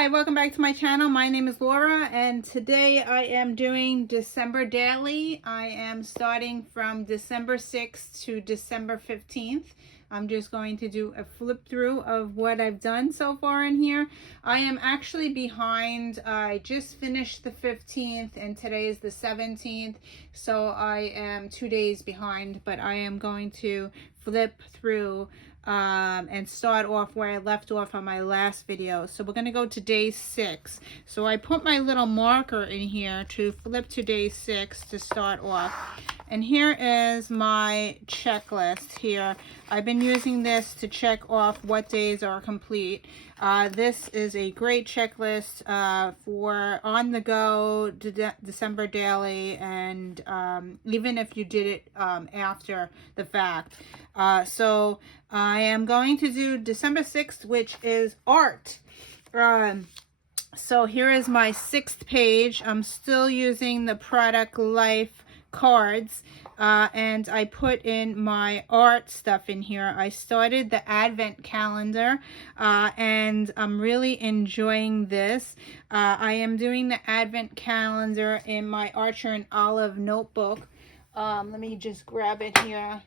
Hi, welcome back to my channel. My name is Laura, and today I am doing December daily. I am starting from December 6th to December 15th. I'm just going to do a flip through of what I've done so far in here. I am actually behind. I just finished the 15th and today is the 17th. So I am 2 days behind, but I am going to flip through and start off where I left off on my last video. So we're going to go to day 6. So I put my little marker in here to flip to day 6 to start off. And here is my checklist here. I've been using this to check off what days are complete. This is a great checklist for on the go December daily, and even if you did it after the fact. So I am going to do December 6th, which is art. So here is my 6th page. I'm still using the Product Life cards, and I put in my art stuff in here. I started the advent calendar, and I'm really enjoying this. I am doing the advent calendar in my Archer and Olive notebook. Let me just grab it here.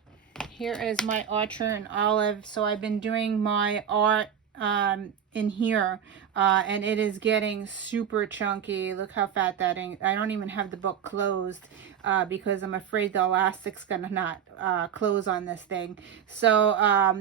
Here is my Archer and Olive. So I've been doing my art in here, and it is getting super chunky. Look how fat that is. I don't even have the book closed because I'm afraid the elastic's gonna not close on this thing. So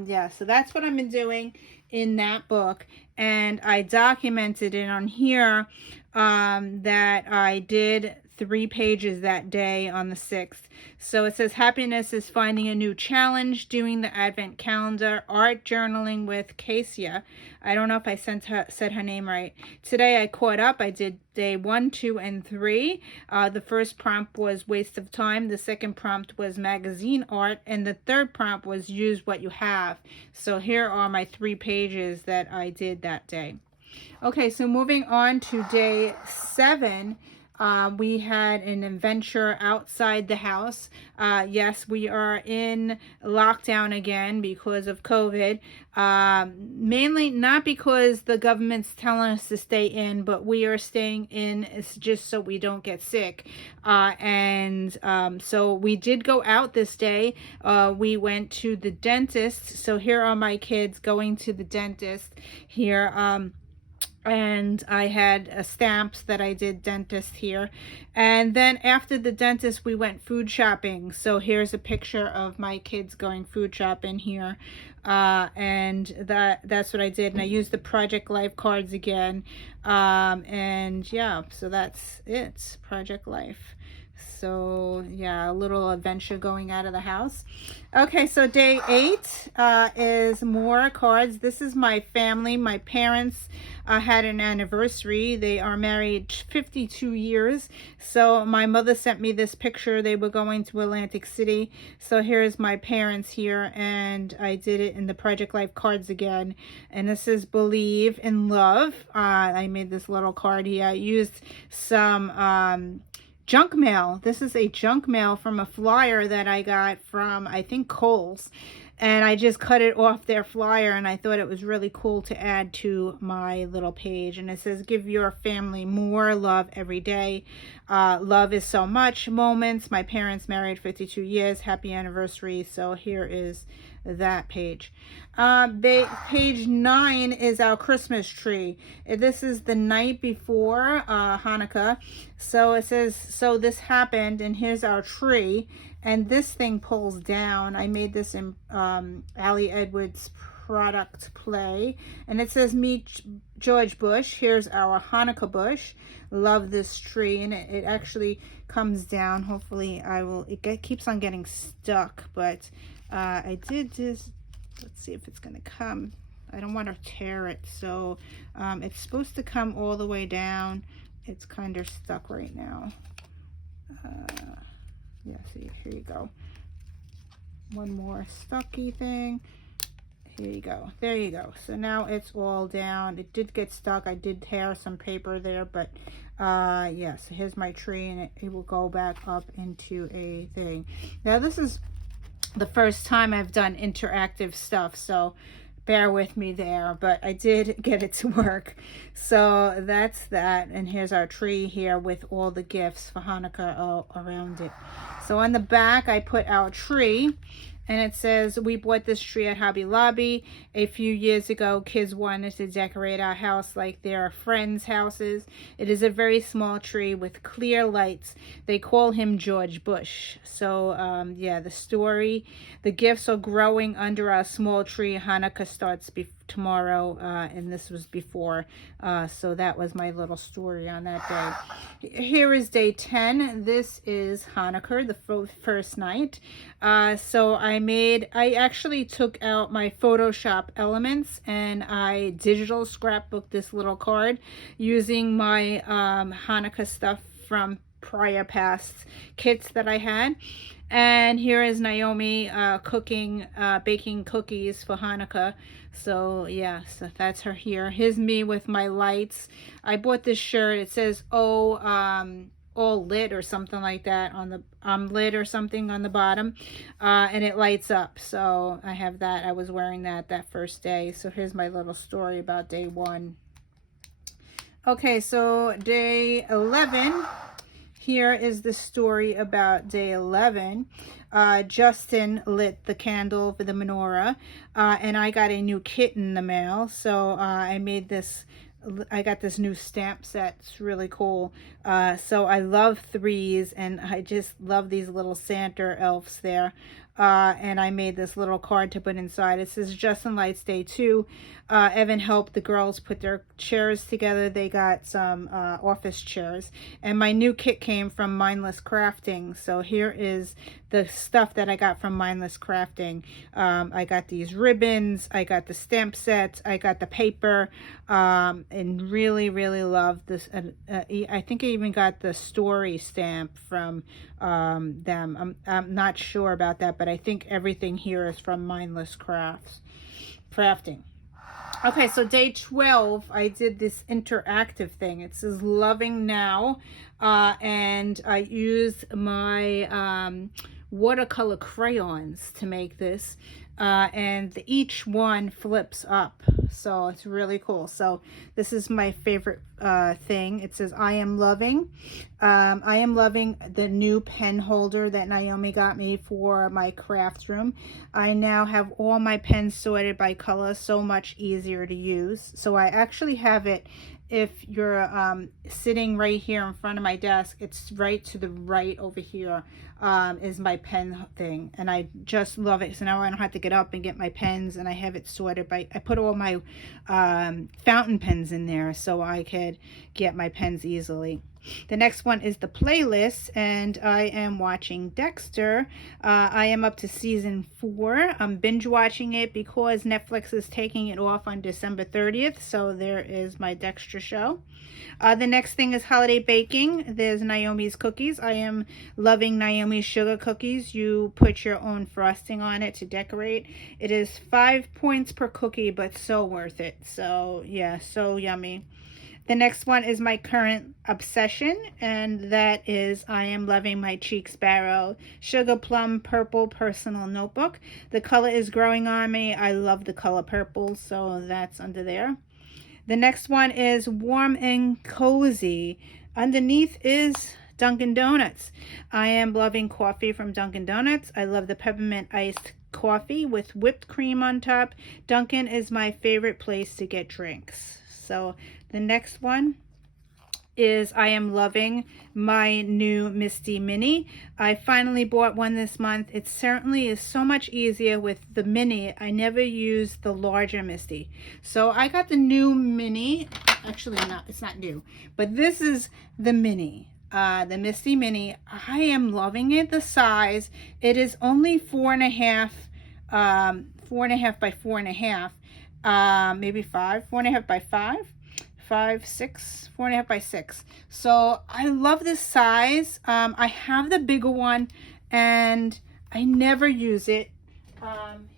yeah, so that's what I've been doing in that book, and I documented it on here that I did 3 pages that day on the 6th. So it says happiness is finding a new challenge, doing the advent calendar, art journaling with Cassia. I don't know if I said her name right. Today I caught up. I did day 1, 2, and 3. The first prompt was waste of time. The second prompt was magazine art. And the third prompt was use what you have. So here are my 3 pages that I did that day. Okay, so moving on to day 7. We had an adventure outside the house. Yes, we are in lockdown again because of COVID. Mainly not because the government's telling us to stay in, but we are staying in just so we don't get sick. So we did go out this day. We went to the dentist. So here are my kids going to the dentist here. And I had stamps that I did dentist here. And then after the dentist, we went food shopping. So here's a picture of my kids going food shopping here. And that's what I did. And I used the Project Life cards again. And yeah, so that's it. Project Life. So yeah, a little adventure going out of the house. Okay, so day 8 is more cards. This is my family. My parents had an anniversary. They are married 52 years. So my mother sent me this picture. They were going to Atlantic City. So here's my parents here, and I did it in the Project Life cards again. And this is Believe in Love. I made this little card here. I used some junk mail. This is a junk mail from a flyer that I got from, I think, Kohl's. And I just cut it off their flyer, and I thought it was really cool to add to my little page. And it says, give your family more love every day. Love is so much. Moments. My parents married 52 years. Happy anniversary. So here is that page. Page 9 is our Christmas tree. This is the night before Hanukkah. So it says, so this happened, and here's our tree. And this thing pulls down. I made this in Ali Edwards product play. And it says, meet George Bush. Here's our Hanukkah bush. Love this tree. And it actually comes down. Hopefully it keeps on getting stuck. But I did this. Let's see if it's going to come. I don't want to tear it. So it's supposed to come all the way down. It's kind of stuck right now. Yeah, see, here you go. One more stucky thing. Here you go. There you go. So now it's all down. It did get stuck. I did tear some paper there, but yeah, so here's my tree, and it will go back up into a thing. Now this is the first time I've done interactive stuff, so bear with me there, but I did get it to work. So that's that. And here's our tree here with all the gifts for Hanukkah all around it. So on the back, I put our tree, and it says, we bought this tree at Hobby Lobby a few years ago. Kids wanted to decorate our house like their friends' houses. It is a very small tree with clear lights. They call him George Bush. So yeah, the story, the gifts are growing under our small tree. Hanukkah starts tomorrow, and this was before, so that was my little story on that day. Here is day 10. This is Hanukkah, the first night. So I actually took out my Photoshop elements and I digital scrapbooked this little card using my Hanukkah stuff from prior past kits that I had. And here is Naomi baking cookies for Hanukkah. So yeah, so that's her here. Here's me with my lights. I bought this shirt. It says all lit or something like that on the lit or something on the bottom, and it lights up. So I have that. I was wearing that first day. So here's my little story about day 1. Okay, so day 11. Here is the story about day 11. Justin lit the candle for the menorah, and I got a new kit in the mail. So I got this new stamp set. It's really cool. So I love threes, and I just love these little Santa elves there. And I made this little card to put inside. It says Justin Lights Day 2. Evan helped the girls put their chairs together. They got some office chairs. And my new kit came from Mindless Crafting. So here is the stuff that I got from Mindless Crafting. I got these ribbons. I got the stamp sets. I got the paper. And really, really love this. I think I even got the story stamp from them. I'm not sure about that, but I think everything here is from Mindless Crafting. Okay, so day 12, I did this interactive thing. It says Loving Now, and I used my watercolor crayons to make this, and each one flips up, so it's really cool. So this is my favorite thing. It says I am loving the new pen holder that Naomi got me for my craft room. I now have all my pens sorted by color, so much easier to use. So I actually have it, if you're sitting right here in front of my desk, it's right to the right over here is my pen thing, and I just love it. So now I don't have to get up and get my pens, and I have it sorted by, I put all my fountain pens in there so I could get my pens easily. The next one is the playlist, and I am watching Dexter. I am up to season 4. I'm binge watching it because Netflix is taking it off on December 30th. So there is my Dexter show. The next thing is holiday baking. There's Naomi's cookies. I am loving Naomi's sugar cookies. You put your own frosting on it to decorate. It is 5 points per cookie, but so worth it. So yeah, so yummy. The next one is my current obsession, and that is I am loving my Cheek Sparrow Sugar Plum Purple Personal Notebook. The color is growing on me. I love the color purple, so that's under there. The next one is Warm and Cozy. Underneath is Dunkin' Donuts. I am loving coffee from Dunkin' Donuts. I love the peppermint iced coffee with whipped cream on top. Dunkin' is my favorite place to get drinks. So the next one is I am loving my new Misty Mini. I finally bought one this month. It certainly is so much easier with the Mini. I never used the larger Misty. So I got the new Mini. Actually, it's not new, but this is the Mini. The Misty Mini. I am loving it. The size. It is only 4.5 by 4.5. Maybe 5. 4.5 by 5. 5, 6, 4.5 by 6. So I love this size. I have the bigger one and I never use it.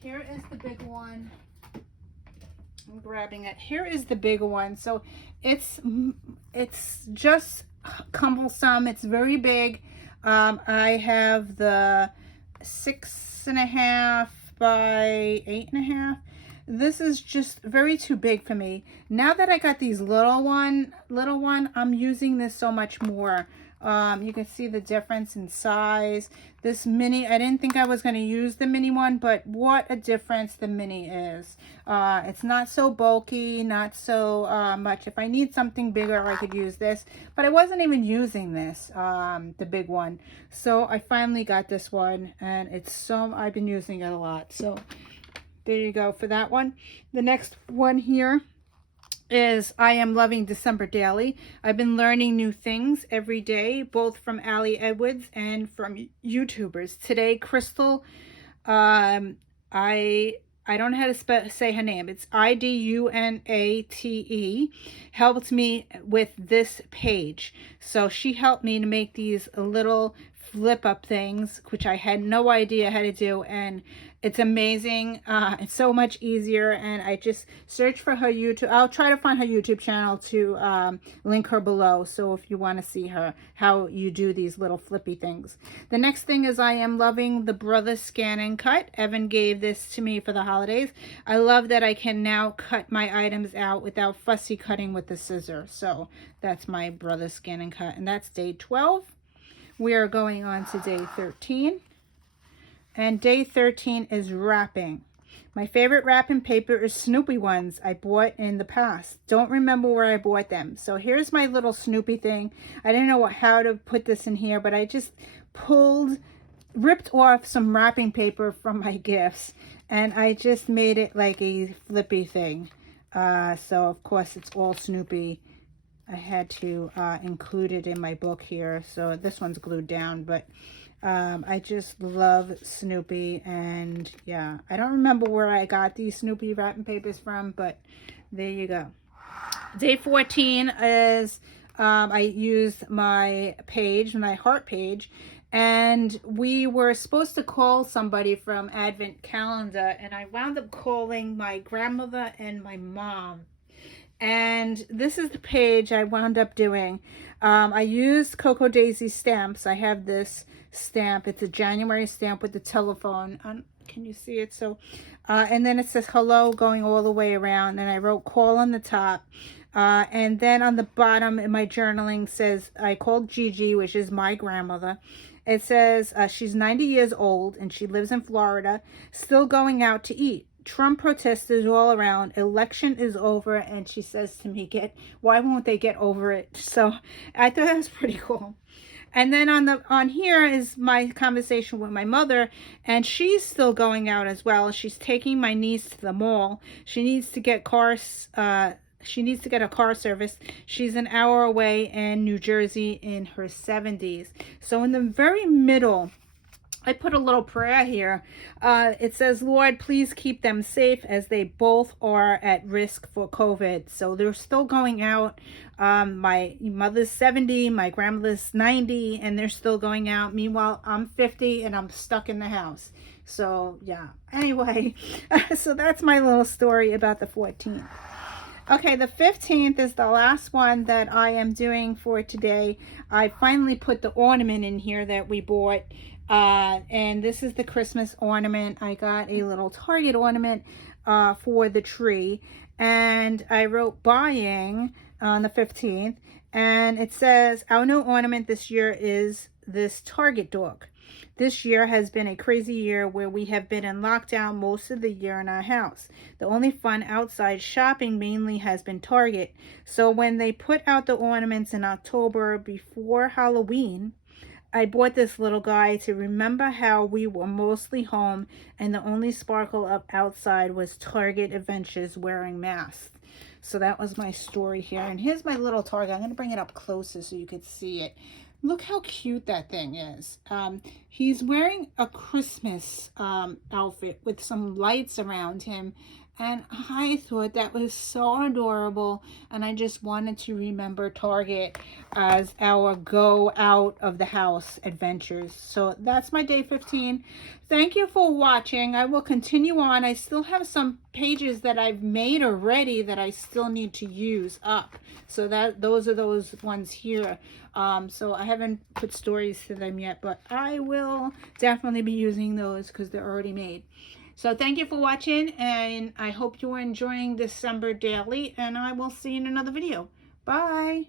Here is the big one. I'm grabbing it. Here is the bigger one. So it's just cumbersome. It's very big. I have the 6.5 by 8.5. This is just very too big for me. Now that I got these little one, I'm using this so much more. You can see the difference in size. This mini, I didn't think I was going to use the mini one, but what a difference the mini is. It's not so bulky, not so much. If I need something bigger, I could use this, but I wasn't even using this, the big one. So I finally got this one, and I've been using it a lot. So there you go for that one. The next one here is I Am Loving December Daily. I've been learning new things every day, both from Allie Edwards and from YouTubers. Today, Krystal, I don't know how to say her name. It's Idunate, helped me with this page. So she helped me to make these little flip up things, which I had no idea how to do, and it's amazing. It's so much easier, and I just search for her YouTube. I'll try to find her YouTube channel to link her below, so if you want to see her, how you do these little flippy things. The next thing is I Am Loving the Brother Scan and Cut. Evan gave this to me for the holidays. I love that I can now cut my items out without fussy cutting with the scissor. So that's my Brother Scan and Cut, and that's day 12. We are going on to day 13. And day 13 is wrapping. My favorite wrapping paper is Snoopy ones I bought in the past. Don't remember where I bought them. So here's my little Snoopy thing. I didn't know how to put this in here, but I just ripped off some wrapping paper from my gifts, and I just made it like a flippy thing. So of course it's all Snoopy. I had to include it in my book here. So this one's glued down, but I just love Snoopy, and yeah, I don't remember where I got these Snoopy wrapping papers from, but there you go. Day 14 is I used my page, my heart page, and we were supposed to call somebody from Advent Calendar, and I wound up calling my grandmother and my mom. And this is the page I wound up doing. I used Cocoa Daisy stamps. I have this stamp. It's a January stamp with the telephone. Can you see it? So, and then it says hello going all the way around. And I wrote call on the top. And then on the bottom in my journaling says I called Gigi, which is my grandmother. It says she's 90 years old and she lives in Florida, still going out to eat. Trump protesters all around. Election is over, and she says to me, why won't they get over it? So I thought that was pretty cool. And then on here is my conversation with my mother, and she's still going out as well. She's taking my niece to the mall. She needs to get a car service. She's an hour away in New Jersey in her 70s. So in the very middle, I put a little prayer here. It says, Lord, please keep them safe as they both are at risk for COVID. So they're still going out. My mother's 70, my grandmother's 90, and they're still going out. Meanwhile, I'm 50 and I'm stuck in the house. So yeah, anyway, so that's my little story about the 14th. Okay, the 15th is the last one that I am doing for today. I finally put the ornament in here that we bought. And this is the Christmas ornament. I got a little Target ornament for the tree, and I wrote buying on the 15th, and it says our new ornament this year is this Target dog. This year has been a crazy year where we have been in lockdown most of the year in our house. The only fun outside shopping mainly has been Target. So when they put out the ornaments in October before Halloween, I bought this little guy to remember how we were mostly home and the only sparkle up outside was Target adventures wearing masks. So that was my story here. And here's my little Target. I'm going to bring it up closer so you could see it. Look how cute that thing is. He's wearing a Christmas outfit with some lights around him. And I thought that was so adorable, and I just wanted to remember Target as our go out of the house adventures. So that's my day 15. Thank you for watching. I will continue on. I still have some pages that I've made already that I still need to use up. So those are those ones here. So I haven't put stories to them yet, but I will definitely be using those because they're already made. So thank you for watching, and I hope you are enjoying December daily, and I will see you in another video. Bye.